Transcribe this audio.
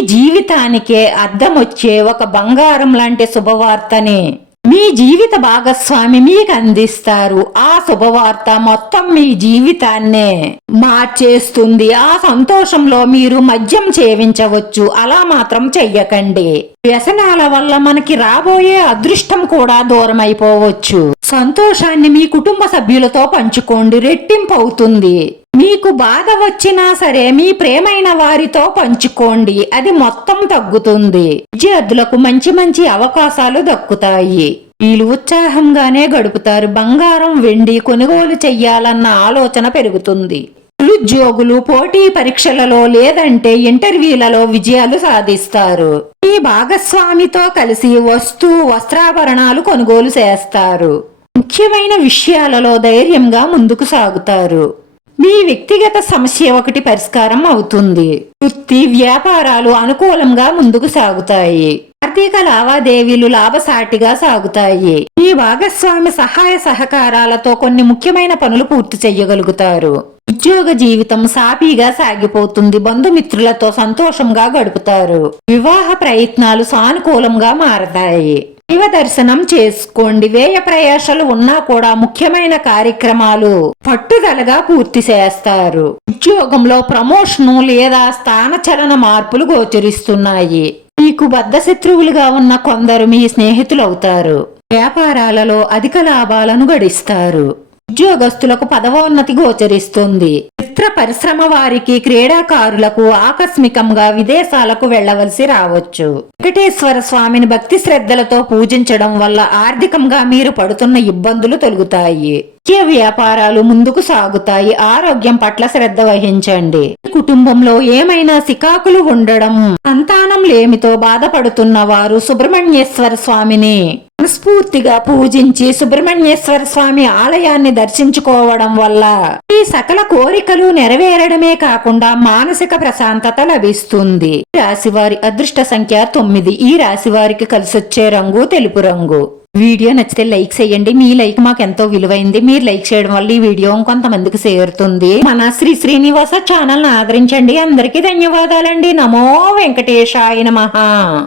జీవితానికే అర్థం వచ్చే ఒక బంగారం లాంటి శుభవార్తని. మీ జీవిత భాగస్వామి మీకు అందిస్తారు ఆ శుభవార్త మొత్తం మీ జీవితాన్నే. మార్చేస్తుంది. ఆ సంతోషంలో మీరు మద్యం సేవించవచ్చు. అలా మాత్రం చెయ్యకండి. వ్యసనాల వల్ల మనకి రాబోయే అదృష్టం కూడా దూరం అయిపోవచ్చు సంతోషాన్ని మీ కుటుంబ సభ్యులతో పంచుకోండి. రెట్టింపు అవుతుంది. మీకు బాధ వచ్చినా సరే మీ ప్రేమైన వారితో పంచుకోండి. అది మొత్తం తగ్గుతుంది. విద్యార్థులకు మంచి మంచి అవకాశాలు దక్కుతాయి. వీళ్ళు ఉత్సాహంగానే గడుపుతారు. బంగారం వెండి కొనుగోలు చెయ్యాలన్న ఆలోచన పెరుగుతుంది. ఉద్యోగులు పోటీ పరీక్షలలో లేదంటే ఇంటర్వ్యూలలో విజయాలు సాధిస్తారు. మీ భాగస్వామితో కలిసి వస్తు వస్త్రాభరణాలు కొనుగోలు చేస్తారు. ముఖ్యమైన విషయాలలో ధైర్యంగా ముందుకు సాగుతారు. మీ వ్యక్తిగత సమస్య ఒకటి పరిష్కారం అవుతుంది. వృత్తి వ్యాపారాలు అనుకూలంగా ముందుకు సాగుతాయి. ఆర్థిక లావాదేవీలు లాభసాటిగా సాగుతాయి. మీ భాగస్వామి సహాయ సహకారాలతో కొన్ని ముఖ్యమైన పనులు పూర్తి చేయగలుగుతారు ఉద్యోగ జీవితం సాఫీగా సాగిపోతుంది. బంధుమిత్రులతో సంతోషంగా గడుపుతారు. వివాహ ప్రయత్నాలు సానుకూలంగా మారతాయి. దైవ దర్శనం చేసుకోండి. వ్యయ ప్రయాసాలు ఉన్నా కూడా ముఖ్యమైన కార్యక్రమాలు పట్టుదలగా పూర్తి చేస్తారు. ఉద్యోగంలో ప్రమోషన్ లేదా స్థానచలన మార్పులు గోచరిస్తున్నాయి. మీకు బద్ద శత్రువులుగా ఉన్న కొందరు మీ స్నేహితులవుతారు. వ్యాపారాలలో అధిక లాభాలను గడిస్తారు. ఉద్యోగస్తులకు పదవోన్నతి గోచరిస్తుంది. చిత్ర పరిశ్రమ వారికి క్రీడాకారులకు ఆకస్మికంగా విదేశాలకు వెళ్ళవలసి రావచ్చు. వెంకటేశ్వర స్వామిని భక్తి శ్రద్ధలతో పూజించడం వల్ల ఆర్థికంగా మీరు పడుతున్న ఇబ్బందులు తొలుగుతాయి. ముఖ్య వ్యాపారాలు ముందుకు సాగుతాయి. ఆరోగ్యం పట్ల శ్రద్ధ వహించండి. కుటుంబంలో ఏమైనా సికాకులు ఉండడం సంతానం లేమితో బాధపడుతున్న వారు సుబ్రహ్మణ్యేశ్వర స్వామిని మనస్ఫూర్తిగా పూజించి సుబ్రహ్మణ్యేశ్వర స్వామి ఆలయాన్ని దర్శించుకోవడం వల్ల ఈ సకల కోరికలు నెరవేరడమే కాకుండా మానసిక ప్రశాంతత లభిస్తుంది. ఈ రాశి వారి అదృష్ట సంఖ్య తొమ్మిది. ఈ రాశి వారికి కలిసొచ్చే రంగు తెలుపు రంగు. వీడియో నచ్చితే లైక్ చేయండి. మీ లైక్ మాకు ఎంతో విలువైంది. మీరు లైక్ చేయడం వల్ల ఈ వీడియో కొంతమందికి చేరుతుంది. మన శ్రీ శ్రీనివాస ఛానల్ ఆదరించండి. అందరికీ ధన్యవాదాలండి. నమో వెంకటేశాయ మహా